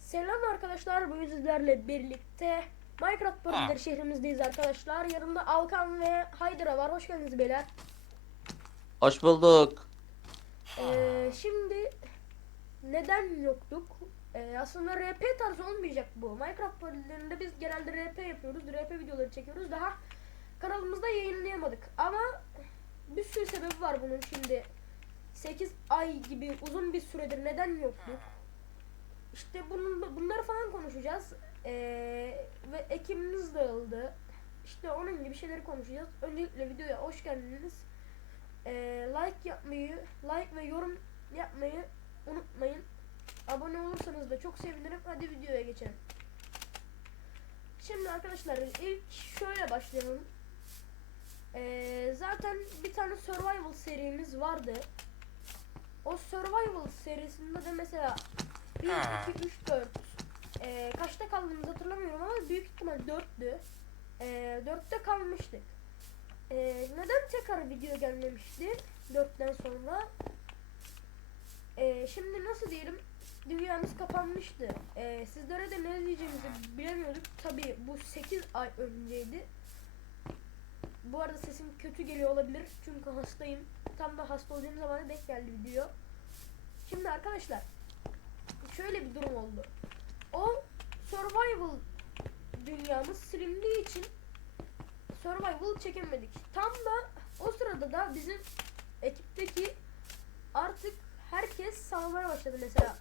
Selam arkadaşlar, bugün sizlerle birlikte Minecraft Parodileri şehrimizdeyiz arkadaşlar. Yanımda Alkan ve Haydra var. Hoş geldiniz beyler. Hoş bulduk. Ee, şimdi neden yoktuk? Ee, aslında RP tarzı olmayacak bu. Minecraft parodilerinde biz genelde RP yapıyoruz. RP videoları çekiyoruz. Daha kanalımızda yayınlayamadık. Ama bir sürü sebebi var bunun şimdi. 8 ay gibi uzun bir süredir neden yoktuk? İşte bunun, bunları falan konuşacağız. Ee, ve ekibimiz dağıldı. İşte onun gibi şeyleri konuşacağız. Öncelikle videoya hoş geldiniz. Ee, like yapmayı, like ve yorum yapmayı unutmayın. Abone olursanız da çok sevinirim. Hadi videoya geçelim. Şimdi arkadaşlar ilk şöyle başlayalım. Ee, zaten bir tane survival serimiz vardı. O survival serisinde de mesela 1, 2, 3, 4 ee, kaçta kaldığımızı hatırlamıyorum ama büyük ihtimal 4'tü. Ee, 4'te kalmıştık. Ee, neden tekrar video gelmemişti 4'ten sonra? Ee, şimdi nasıl diyelim dünyamız kapanmıştı. Ee, sizlere de ne diyeceğimizi bilemiyorduk. Tabi bu 8 ay önceydi. Bu arada sesim kötü geliyor olabilir çünkü hastayım. Tam da hasta olduğum zamana denk geldi video. Şimdi arkadaşlar şöyle bir durum oldu. O survival dünyamız silindiği için survival çekemedik. Tam da o sırada da bizim ekipteki artık herkes salmaya başladı mesela.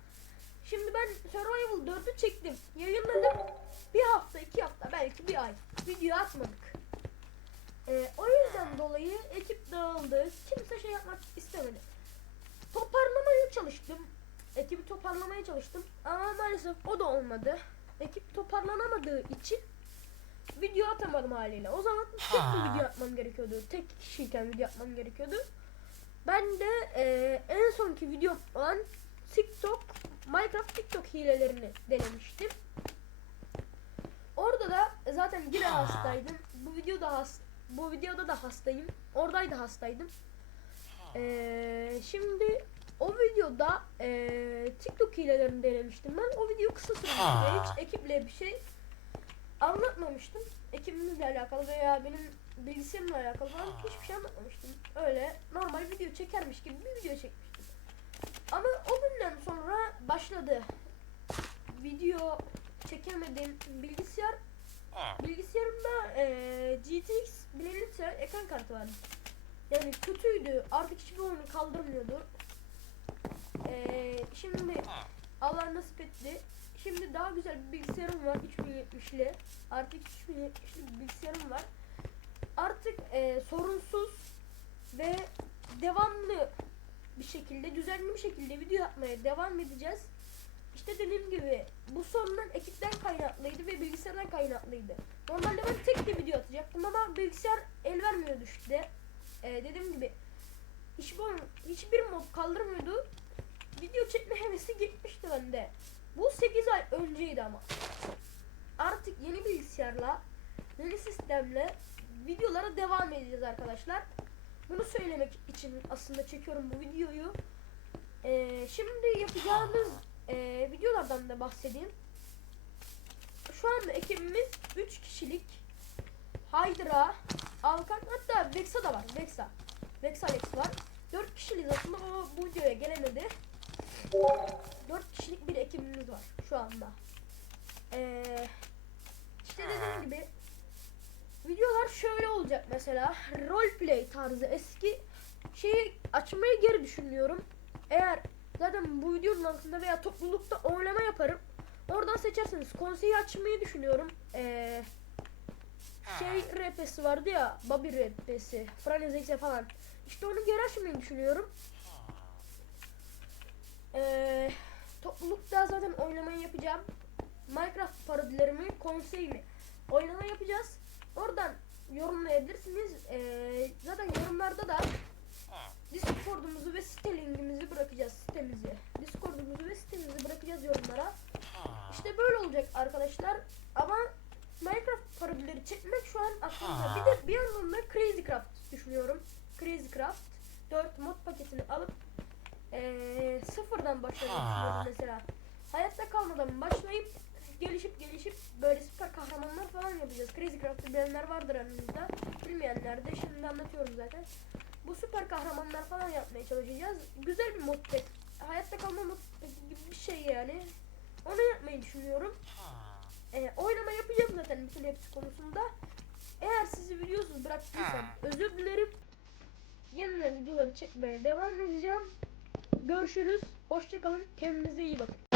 Şimdi ben survival 4'ü çektim. Yayınladım. Bir hafta, iki hafta, belki bir ay. Video atmadık. Ee, o yüzden dolayı ekip dağıldı. Kimse şey yapmak istemedi. Toparlamaya çalıştım. Ekibi toparlamaya çalıştım. Ama maalesef o da olmadı. Ekip toparlanamadığı için video atamadım haliyle. O zaman tek bir video atmam gerekiyordu. Tek kişiyken video atmam gerekiyordu. Ben de eee, en sonki video olan TikTok, Minecraft TikTok hilelerini denemiştim. Orada da zaten yine hastaydım. Bu videoda has bu videoda da hastayım. Oradaydı hastaydım. Eee, şimdi o videoda eee, TikTok hilelerini denemiştim ben. O video kısa sürmüştü. ve Hiç ekiple bir şey anlatmamıştım. Ekibimizle alakalı veya benim bilgisayarımla alakalı falan hiçbir şey anlatmamıştım. Öyle normal video çekermiş gibi bir video çekmiştim. Ama o günden sonra başladı. Video çekemedim. Bilgisayar bilgisayarımda eee GTX 1050 ekran kartı vardı. Yani kötüydü. Artık hiçbir oyunu kaldırmıyordu. Eee şimdi Allah nasip etti. Şimdi daha güzel bir bilgisayarım var 3070'li. Artık 3070'li bir bilgisayarım var. Artık eee, sorunsuz ve devamlı bir şekilde düzenli bir şekilde video yapmaya devam edeceğiz. İşte dediğim gibi bu sorunlar ekipten kaynaklıydı ve bilgisayardan kaynaklıydı. Normalde ben tek bir video atacaktım ama bilgisayar el vermiyordu işte. Eee, dediğim gibi hiçbir, hiçbir mod kaldırmıyordu. Video çekme hevesi gitmişti bende. Bu 8 ay önceydi ama. Artık yeni bilgisayarla, yeni sistemle videolara devam edeceğiz arkadaşlar. Bunu söylemek için aslında çekiyorum bu videoyu. Ee, şimdi yapacağımız ee, videolardan da bahsedeyim. Şu anda ekibimiz 3 kişilik. Hydra, Alkan hatta Vexa da var. Vexa. Vexa Alex var. 4 kişiliyiz aslında ama bu videoya gelemedi. 4 kişilik bir ekibimiz var şu anda. Ee, işte dediğim gibi videolar şöyle olacak mesela roleplay tarzı eski şeyi açmayı geri düşünüyorum. Eğer zaten bu videonun altında veya toplulukta oynama yaparım. Oradan seçerseniz konseyi açmayı düşünüyorum. Ee, şey RP'si vardı ya Bobby RP'si, Franizex'e falan. İşte onu geri açmayı düşünüyorum. Ee, toplulukta zaten oynamayı yapacağım. Minecraft parodilerimi, konseyimi oynama yapacağız. Oradan yorumlayabilirsiniz. Ee, zaten yorumlarda da Discord'umuzu ve site linkimizi bırakacağız sitemizi. Discord'umuzu ve sitemizi bırakacağız yorumlara. İşte böyle olacak arkadaşlar. Ama Minecraft parodileri çekmek şu an aklımda. Bir de bir yandan da Crazy Craft düşünüyorum. Crazy Craft 4 mod paketini alıp eee, sıfırdan düşünüyorum mesela. Hayatta kalmadan başlayıp gelişip gelişip böyle süper kahramanlar falan yapacağız. Crazy Craft'ı bilenler vardır aranızda. Bilmeyenler de şimdi anlatıyorum zaten. Bu süper kahramanlar falan yapmaya çalışacağız. Güzel bir mod. Hayatta kalma mod gibi bir şey yani. Onu yapmayı düşünüyorum. Ee, oynama yapacağım zaten bütün hepsi konusunda. Eğer sizi videosuz bıraktıysam özür dilerim. Yeniden videoları çekmeye devam edeceğim. Görüşürüz. Hoşçakalın. Kendinize iyi bakın.